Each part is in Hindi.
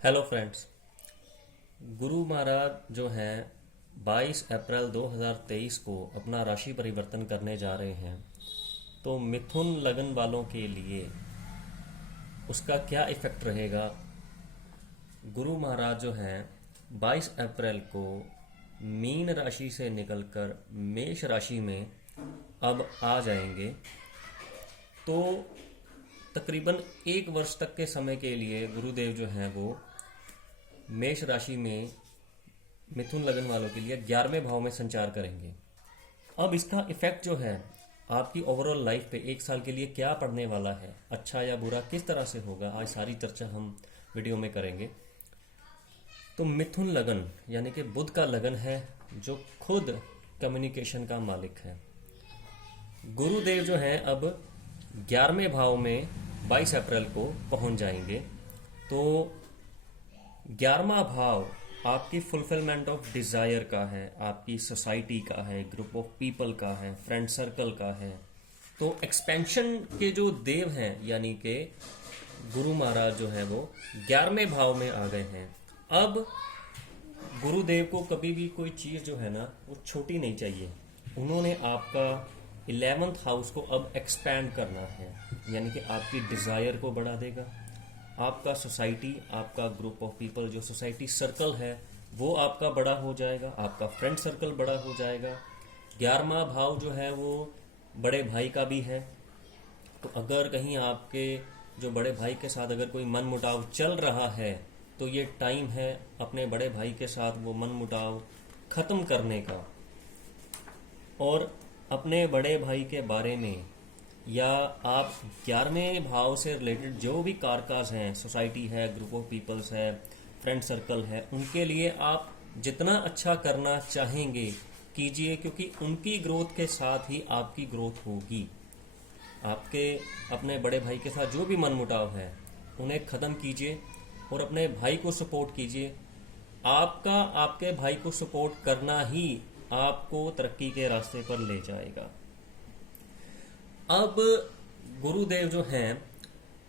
Hello friends. गुरु महाराज जो हैं 22 अप्रैल 2023 को अपना राशि परिवर्तन करने जा रहे हैं। तो मिथुन लगन वालों के लिए उसका क्या इफेक्ट रहेगा। गुरु महाराज जो हैं 22 अप्रैल को मीन राशि से निकलकर मेष राशि में अब आ जाएंगे। तो तकरीबन 1 वर्ष तक के समय के लिए गुरुदेव जो हैं वो मेष राशि में मिथुन लगन वालों के लिए 11वें भाव में संचार करेंगे। अब इसका इफेक्ट जो है आपकी ओवरऑल लाइफ पे 1 साल के लिए क्या पड़ने वाला है, अच्छा या बुरा, किस तरह से होगा, आज सारी चर्चा हम वीडियो में करेंगे। तो मिथुन लगन यानी कि बुध का लगन है जो खुद कम्युनिकेशन का मालिक है। गुरुदेव जो हैं अब 11वें भाव में 22 अप्रैल को पहुंच जाएंगे। तो 11वां भाव आपकी फुलफिलमेंट ऑफ डिज़ायर का है, आपकी सोसाइटी का है, ग्रुप ऑफ पीपल का है, फ्रेंड सर्कल का है। तो एक्सपेंशन के जो देव हैं यानी कि गुरु महाराज जो है वो 11वें भाव में आ गए हैं। अब गुरुदेव को कभी भी कोई चीज़ जो है ना वो छोटी नहीं चाहिए। उन्होंने आपका 11th हाउस को अब एक्सपैंड करना है, यानी कि आपकी डिज़ायर को बढ़ा देगा। आपका सोसाइटी, आपका ग्रुप ऑफ पीपल, जो सोसाइटी सर्कल है वो आपका बड़ा हो जाएगा, आपका फ्रेंड सर्कल बड़ा हो जाएगा। 11वां भाव जो है वो बड़े भाई का भी है। तो अगर कहीं आपके जो बड़े भाई के साथ अगर कोई मन मुटाव चल रहा है तो ये टाइम है अपने बड़े भाई के साथ वो मन मुटाव ख़त्म करने का। और अपने बड़े भाई के बारे में या आप 11वें भाव से रिलेटेड जो भी कारकास हैं, सोसाइटी है, ग्रुप ऑफ पीपल्स है, फ्रेंड सर्कल है, उनके लिए आप जितना अच्छा करना चाहेंगे कीजिए, क्योंकि उनकी ग्रोथ के साथ ही आपकी ग्रोथ होगी। आपके अपने बड़े भाई के साथ जो भी मनमुटाव है उन्हें ख़त्म कीजिए और अपने भाई को सपोर्ट कीजिए। आपका आपके भाई को सपोर्ट करना ही आपको तरक्की के रास्ते पर ले जाएगा। अब गुरुदेव जो हैं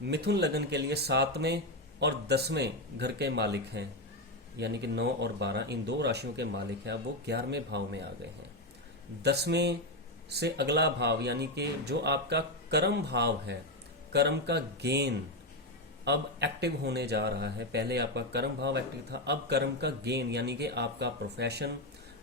मिथुन लगन के लिए 7वें और 10वें घर के मालिक हैं, यानी कि 9 और 12 इन दो राशियों के मालिक हैं। अब वो 11वें भाव में आ गए हैं। 10वें से अगला भाव यानी कि जो आपका कर्म भाव है, कर्म का गेन अब एक्टिव होने जा रहा है। पहले आपका कर्म भाव एक्टिव था, अब कर्म का गेन यानी कि आपका प्रोफेशन,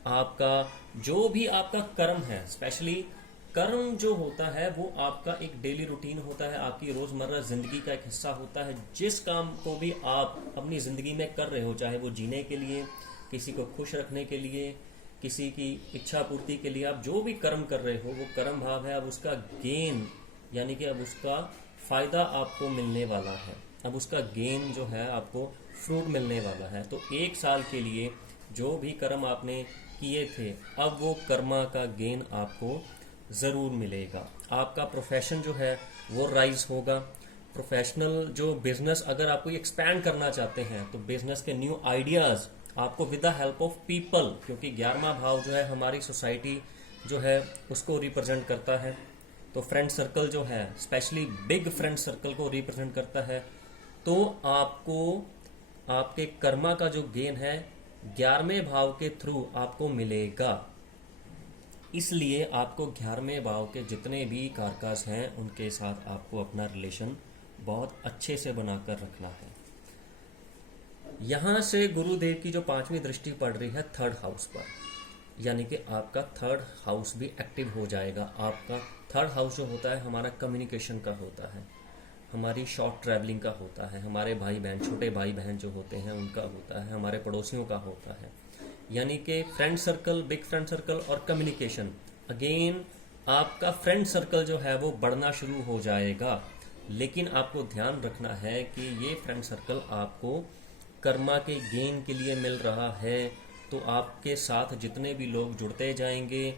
आपका जो भी आपका कर्म है, स्पेशली कर्म जो होता है वो आपका एक डेली रूटीन होता है, आपकी रोजमर्रा जिंदगी का एक हिस्सा होता है। जिस काम को भी आप अपनी जिंदगी में कर रहे हो, चाहे वो जीने के लिए, किसी को खुश रखने के लिए, किसी की इच्छा पूर्ति के लिए, आप जो भी कर्म कर रहे हो वो कर्म भाव है। अब उसका गेन यानी कि अब उसका फायदा आपको मिलने वाला है, अब उसका गेन जो है आपको फ्रूट मिलने वाला है। तो 1 साल के लिए जो भी कर्म आपने किए थे अब वो कर्मा का गेन आपको ज़रूर मिलेगा। आपका प्रोफेशन जो है वो राइज होगा। प्रोफेशनल जो बिजनेस अगर आप कोई एक्सपैंड करना चाहते हैं तो बिजनेस के न्यू आइडियाज़ आपको with the help of people, क्योंकि 11वां भाव जो है हमारी सोसाइटी जो है उसको रिप्रेजेंट करता है। तो फ्रेंड सर्कल जो है स्पेशली बिग फ्रेंड सर्कल को रिप्रेजेंट करता है। तो आपको आपके कर्मा का जो गेन है 11वें भाव के थ्रू आपको मिलेगा। इसलिए आपको 11वें भाव के जितने भी कारकास हैं उनके साथ आपको अपना रिलेशन बहुत अच्छे से बनाकर रखना है। यहाँ से गुरुदेव की जो 5वीं दृष्टि पड़ रही है 3rd हाउस पर, यानी कि आपका 3rd हाउस भी एक्टिव हो जाएगा। आपका 3rd हाउस जो होता है हमारा कम्युनिकेशन का होता है, हमारी शॉर्ट ट्रैवलिंग का होता है, हमारे भाई बहन, छोटे भाई बहन जो होते हैं उनका होता है, हमारे पड़ोसियों का होता है। यानी कि friend circle, big friend circle और कम्युनिकेशन। अगेन आपका फ्रेंड सर्कल जो है वो बढ़ना शुरू हो जाएगा। लेकिन आपको ध्यान रखना है कि ये फ्रेंड सर्कल आपको कर्मा के गेन के लिए मिल रहा है। तो आपके साथ जितने भी लोग जुड़ते जाएंगे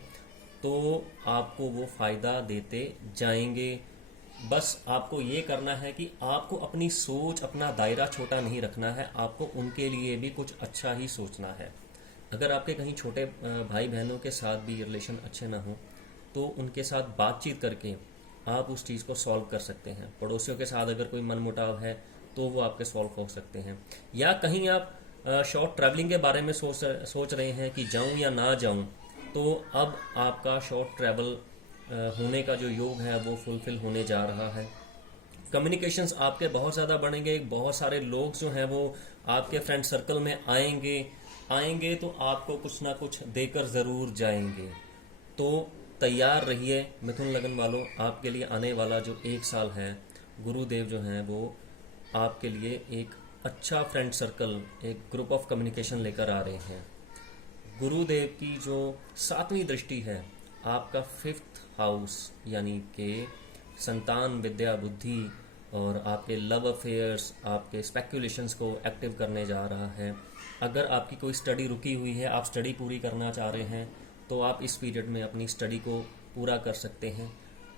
तो आपको वो फ़ायदा देते जाएंगे। बस आपको ये करना है कि आपको अपनी सोच, अपना दायरा छोटा नहीं रखना है, आपको उनके लिए भी कुछ अच्छा ही सोचना है। अगर आपके कहीं छोटे भाई बहनों के साथ भी रिलेशन अच्छे ना हो तो उनके साथ बातचीत करके आप उस चीज़ को सॉल्व कर सकते हैं। पड़ोसियों के साथ अगर कोई मनमुटाव है तो वो आपके सॉल्व हो सकते हैं। या कहीं आप शॉर्ट ट्रैवलिंग के बारे में सोच रहे हैं कि जाऊं या ना जाऊं, तो अब आपका शॉर्ट ट्रैवल होने का जो योग है वो फुलफिल होने जा रहा है। कम्युनिकेशंस आपके बहुत ज़्यादा बढ़ेंगे, बहुत सारे लोग जो हैं वो आपके फ्रेंड सर्कल में आएंगे तो आपको कुछ ना कुछ देकर ज़रूर जाएंगे। तो तैयार रहिए मिथुन लगन वालों, आपके लिए आने वाला जो 1 साल है, गुरुदेव जो हैं वो आपके लिए एक अच्छा फ्रेंड सर्कल, एक ग्रुप ऑफ कम्युनिकेशन लेकर आ रहे हैं। गुरुदेव की जो 7वीं दृष्टि है आपका 5th हाउस यानी कि संतान, विद्या, बुद्धि और आपके लव अफेयर्स, आपके स्पेक्युलेशंस को एक्टिव करने जा रहा है। अगर आपकी कोई स्टडी रुकी हुई है, आप स्टडी पूरी करना चाह रहे हैं, तो आप इस पीरियड में अपनी स्टडी को पूरा कर सकते हैं।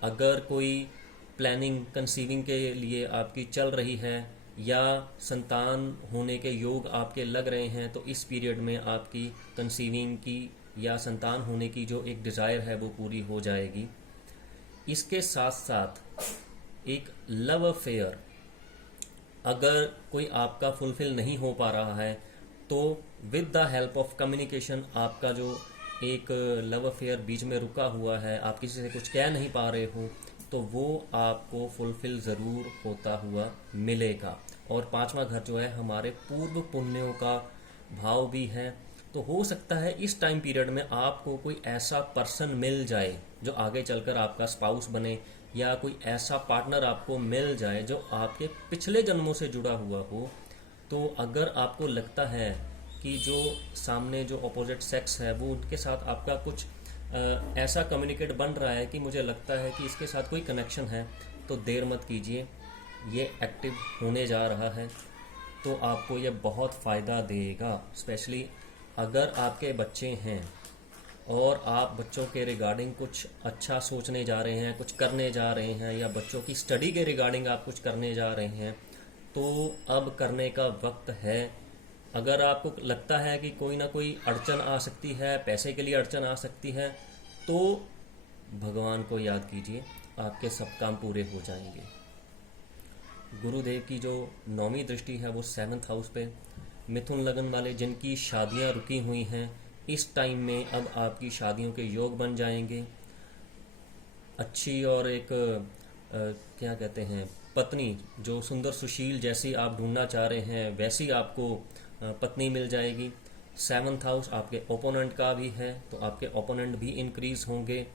अगर कोई प्लानिंग कंसीविंग के लिए आपकी चल रही है या संतान होने के योग आपके लग रहे हैं, तो इस पीरियड में आपकी कंसीविंग की या संतान होने की जो एक डिज़ायर है वो पूरी हो जाएगी। इसके साथ साथ एक लव अफेयर अगर कोई आपका फुलफिल नहीं हो पा रहा है, तो with the help of communication आपका जो एक लव अफेयर बीच में रुका हुआ है, आप किसी से कुछ कह नहीं पा रहे हो, तो वो आपको फुलफिल ज़रूर होता हुआ मिलेगा। और 5वां घर जो है हमारे पूर्व पुण्यों का भाव भी है, तो हो सकता है इस टाइम पीरियड में आपको कोई ऐसा पर्सन मिल जाए जो आगे चलकर आपका स्पाउस बने, या कोई ऐसा पार्टनर आपको मिल जाए जो आपके पिछले जन्मों से जुड़ा हुआ हो। तो अगर आपको लगता है कि जो सामने जो अपोजिट सेक्स है वो उनके साथ आपका कुछ ऐसा कम्युनिकेट बन रहा है कि मुझे लगता है कि इसके साथ कोई कनेक्शन है, तो देर मत कीजिए, ये एक्टिव होने जा रहा है, तो आपको ये बहुत फ़ायदा देगा। स्पेशली अगर आपके बच्चे हैं और आप बच्चों के रिगार्डिंग कुछ अच्छा सोचने जा रहे हैं, कुछ करने जा रहे हैं, या बच्चों की स्टडी के रिगार्डिंग आप कुछ करने जा रहे हैं, तो अब करने का वक्त है। अगर आपको लगता है कि कोई ना कोई अड़चन आ सकती है, पैसे के लिए अड़चन आ सकती है, तो भगवान को याद कीजिए, आपके सब काम पूरे हो जाएंगे। गुरुदेव की जो 9वीं दृष्टि है वो 7th हाउस पे, मिथुन लगन वाले जिनकी शादियां रुकी हुई हैं, इस टाइम में अब आपकी शादियों के योग बन जाएंगे। अच्छी और एक क्या कहते हैं, पत्नी जो सुंदर सुशील जैसी आप ढूंढना चाह रहे हैं, वैसी आपको पत्नी मिल जाएगी। 7th हाउस आपके ओपोनेंट का भी है, तो आपके ओपोनेंट भी इंक्रीज होंगे,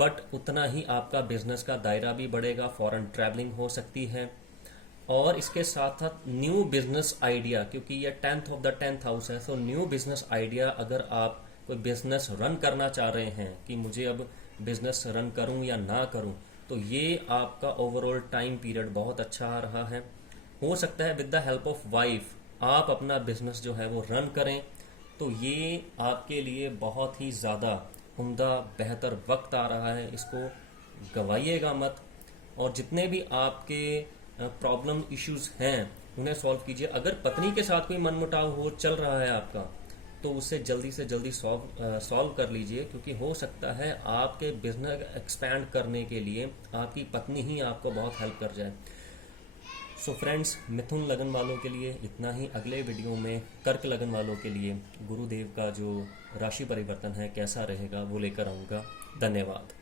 बट उतना ही आपका बिजनेस का दायरा भी बढ़ेगा, फॉरेन ट्रैवलिंग हो सकती है। और इसके साथ साथ न्यू बिजनेस आइडिया, क्योंकि ये 10th of the 10th house है, तो न्यू बिजनेस आइडिया, अगर आप कोई बिजनेस रन करना चाह रहे हैं कि मुझे अब बिजनेस रन करूं या ना करूं, तो ये आपका ओवरऑल टाइम पीरियड बहुत अच्छा आ रहा है। हो सकता है with the help of wife आप अपना बिजनेस जो है वो रन करें, तो ये आपके लिए बहुत ही ज़्यादा उम्दा बेहतर वक्त आ रहा है, इसको गवाइएगा मत। और जितने भी आपके प्रॉब्लम इश्यूज हैं उन्हें सॉल्व कीजिए। अगर पत्नी के साथ कोई मनमुटाव हो चल रहा है आपका, तो उसे जल्दी से जल्दी सॉल्व कर लीजिए, क्योंकि हो सकता है आपके बिजनेस एक्सपैंड करने के लिए आपकी पत्नी ही आपको बहुत हेल्प कर जाए। सो फ्रेंड्स, मिथुन लगन वालों के लिए इतना ही। अगले वीडियो में कर्क लगन वालों के लिए गुरुदेव का जो राशि परिवर्तन है कैसा रहेगा वो लेकर आऊँगा। धन्यवाद।